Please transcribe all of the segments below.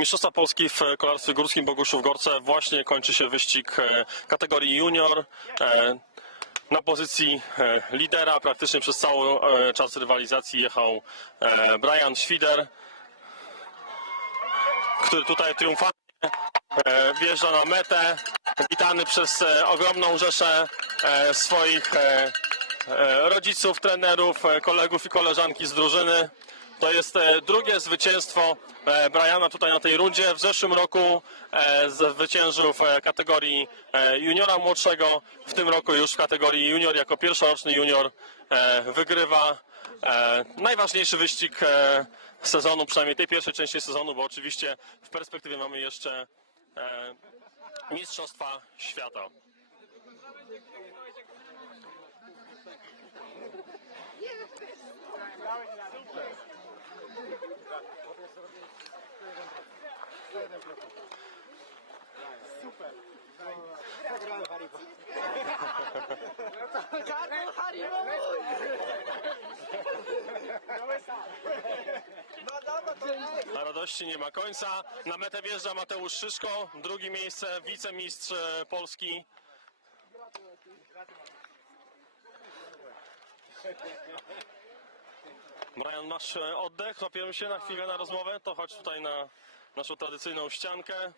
Mistrzostwa Polski w kolarstwie górskim Boguszów Gorce właśnie kończy się wyścig e, kategorii junior. E, Na pozycji e, lidera praktycznie przez cały czas rywalizacji jechał Brian Schwider, który tutaj triumfalnie wjeżdża na metę, witany przez ogromną rzeszę swoich rodziców, trenerów, kolegów i koleżanki z drużyny. To jest e, drugie zwycięstwo e, Briana tutaj na tej rundzie. W zeszłym roku e, zwyciężył w kategorii juniora młodszego. W tym roku już w kategorii junior jako pierwszoroczny junior wygrywa najważniejszy wyścig sezonu, przynajmniej tej pierwszej części sezonu, bo oczywiście w perspektywie mamy jeszcze Mistrzostwa Świata. Na radości nie ma końca. Na metę wjeżdża Mateusz Szyszko, drugie miejsce, wicemistrz e, Polski. Brian, masz e, oddech? Łapiemy się na chwilę na rozmowę? To chodź tutaj na naszą tradycyjną ściankę.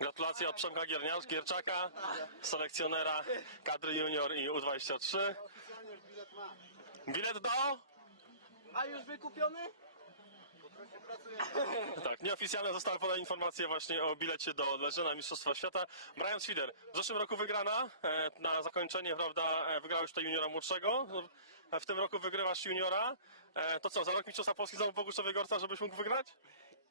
Gratulacje od Przemka Giernia- Gierczaka, selekcjonera kadry junior i U23. Bilet do? A już wykupiony? Tak, nieoficjalnie zostały podane informacje właśnie o bilecie do Leżena Mistrzostwa Świata. Brian Swider, w zeszłym roku wygrana, e, na zakończenie, prawda, e, wygrałeś tutaj juniora młodszego, E, w tym roku wygrywasz juniora. E, To co, za rok Mistrzostwa Polski znowu Boguszowy Gorca, żebyś mógł wygrać?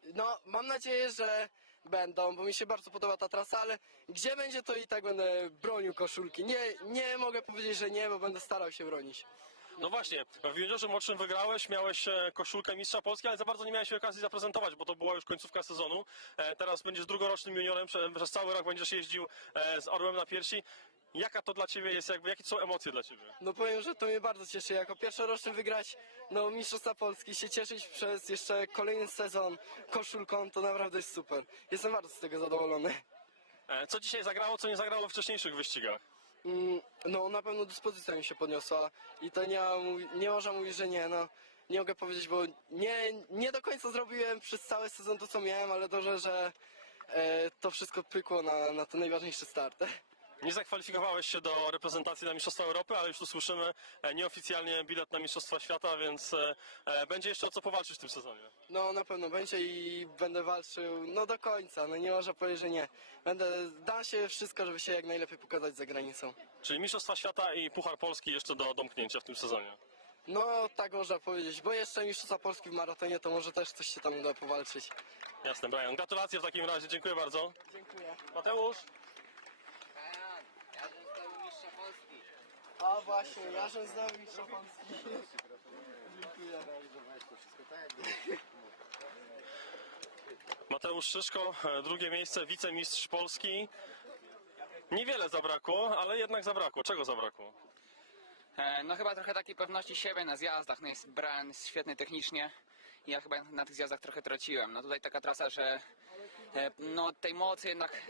No, mam nadzieję, że będą, bo mi się bardzo podoba ta trasa, ale gdzie będzie, to i tak będę bronił koszulki. Nie, nie mogę powiedzieć, że nie, bo będę starał się bronić. No właśnie, w juniorze młodszym wygrałeś, miałeś e, koszulkę mistrza Polski, ale za bardzo nie miałeś okazji zaprezentować, bo to była już końcówka sezonu. E, Teraz będziesz drugorocznym juniorem, prze- przez cały rok będziesz jeździł e, z orłem na piersi. Jaka to dla Ciebie jest, jakby, jakie są emocje dla Ciebie? No powiem, że to mnie bardzo cieszy. Jako pierwszoroczny wygrać no, Mistrzostwa Polski, się cieszyć przez jeszcze kolejny sezon koszulką, to naprawdę jest super. Jestem bardzo z tego zadowolony. E, Co dzisiaj zagrało, co nie zagrało we wcześniejszych wyścigach? Mm, No na pewno dyspozycja mi się podniosła i to nie, nie można mówić, że nie, no nie mogę powiedzieć, bo nie, nie do końca zrobiłem przez cały sezon to co miałem, ale dobrze, że e, to wszystko pykło na, na ten najważniejszy start. Nie zakwalifikowałeś się do reprezentacji na Mistrzostwa Europy, ale już tu słyszymy e, nieoficjalnie bilet na Mistrzostwa Świata, więc e, e, będzie jeszcze o co powalczyć w tym sezonie. No na pewno będzie i będę walczył no do końca, no nie można powiedzieć, że nie. Będę, dam się wszystko, żeby się jak najlepiej pokazać za granicą. Czyli Mistrzostwa Świata i Puchar Polski jeszcze do domknięcia w tym sezonie. No tak można powiedzieć, bo jeszcze Mistrzostwa Polski w maratonie to może też coś się tam uda powalczyć. Jasne, Brian. Gratulacje w takim razie, dziękuję bardzo. Dziękuję. Mateusz? A właśnie, ja że znam mistrza Polski. Dziękuję. Mateusz Szyszko, e, drugie miejsce, wicemistrz Polski. Niewiele zabrakło, ale jednak zabrakło. Czego zabrakło? E, No chyba trochę takiej pewności siebie na zjazdach. No jest Brian świetny technicznie i ja chyba na tych zjazdach trochę traciłem. No tutaj taka trasa, że e, no tej mocy jednak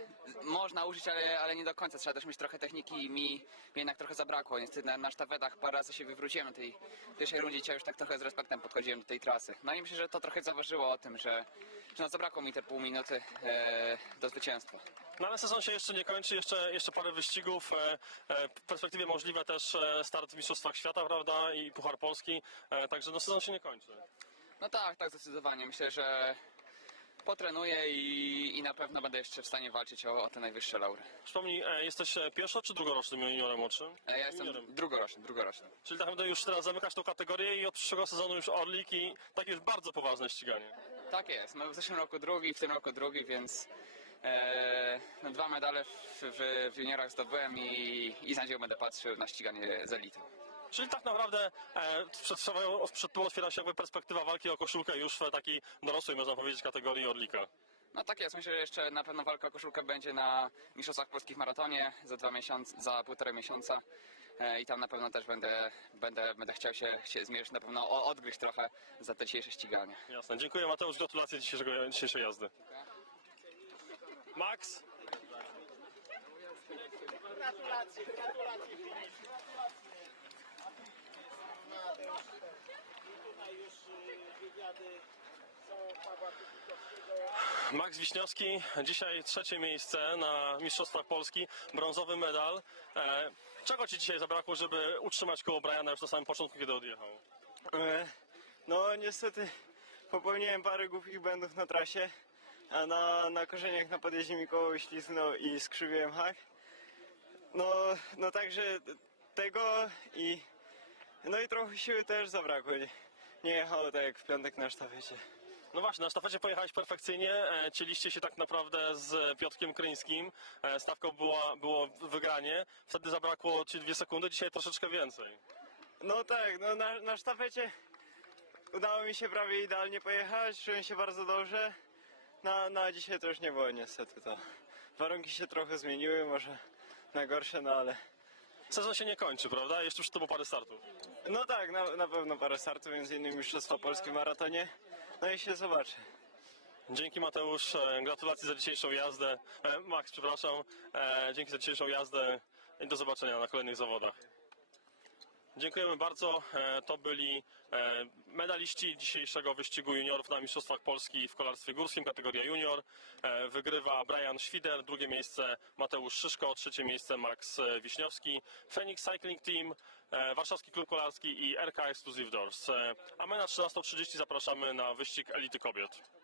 można użyć, ale, ale nie do końca. Trzeba też mieć trochę techniki i mi, mi jednak trochę zabrakło. Niestety na, na sztafetach parę razy się wywróciłem na tej pierwszej rundzie, dzisiaj już tak trochę z respektem podchodziłem do tej trasy. No i myślę, że to trochę zaważyło o tym, że, że no zabrakło mi te pół minuty e, do zwycięstwa. No ale sezon się jeszcze nie kończy, jeszcze, jeszcze parę wyścigów. E, e, w perspektywie możliwe też e, start w Mistrzostwach Świata, prawda, i Puchar Polski. E, także no, sezon się nie kończy. No tak, tak zdecydowanie. Myślę, że potrenuję i, i na pewno będę jeszcze w stanie walczyć o, o te najwyższe laury. Przypomnij, e, jesteś e, pierwszo czy drugorocznym juniorem młodszym? E, Ja jestem Juniorem. drugoroczny, drugoroczny. Czyli tak naprawdę już teraz zamykasz tą kategorię i od przyszłego sezonu już Orlik i takie już bardzo poważne ściganie. Tak jest. No, w zeszłym roku drugi, w tym roku drugi, więc e, no, dwa medale w, w, w juniorach zdobyłem i, i z nadzieją będę patrzył na ściganie z elitą. Czyli tak naprawdę e, przed, przed, przed tobą otwiera się jakby perspektywa walki o koszulkę już w takiej dorosłej, można powiedzieć, kategorii Orlika. No tak jest, myślę, że jeszcze na pewno walka o koszulkę będzie na Mistrzostwach Polskich maratonie za dwa miesiące, za półtorej miesiąca. E, I tam na pewno też będę, będę, będę chciał się, się zmierzyć, na pewno o- odgryźć trochę za te dzisiejsze ściganie. Jasne. Dziękuję Mateusz, gratulacje dzisiejszego, dzisiejszej jazdy. Max? Max Wiśniowski, dzisiaj trzecie miejsce na Mistrzostwach Polski, brązowy medal. E, czego Ci dzisiaj zabrakło, żeby utrzymać koło Briana już na samym początku, kiedy odjechał? E, No niestety popełniłem parę głupich błędów na trasie, a na, na korzeniach na podjeździe mi koło wyślizgnął i skrzywiłem hak. No, no także tego i no i trochę siły też zabrakło. Nie, nie jechało tak jak w piątek na sztafecie. No właśnie, na sztafecie pojechałeś perfekcyjnie, e, cieliście się tak naprawdę z Piotrkiem Kryńskim, e, stawką była, było wygranie, wtedy zabrakło Ci dwie sekundy, dzisiaj troszeczkę więcej. No tak, no na, na sztafecie udało mi się prawie idealnie pojechać, czułem się bardzo dobrze. Na, na dzisiaj to już nie było niestety to. Warunki się trochę zmieniły, może na gorsze, no ale Sezon się nie kończy, prawda? Jeszcze przed Tobą parę startów. No tak, na, na pewno parę startów, między innymi Mistrzostwa Polski w maratonie. No i się zobaczy. Dzięki Mateusz, e, gratulacje za dzisiejszą jazdę. E, Max, przepraszam, e, dzięki za dzisiejszą jazdę i do zobaczenia na kolejnych zawodach. Dziękujemy bardzo. E, To byli e, medaliści dzisiejszego wyścigu juniorów na Mistrzostwach Polski w kolarstwie górskim, kategoria junior. E, Wygrywa Brian Schwider, drugie miejsce Mateusz Szyszko, trzecie miejsce Max Wiśniowski, Phoenix Cycling Team, Warszawski Klub Kolarski i RK Exclusive Doors. A my na 13.30 zapraszamy na wyścig Elity Kobiet.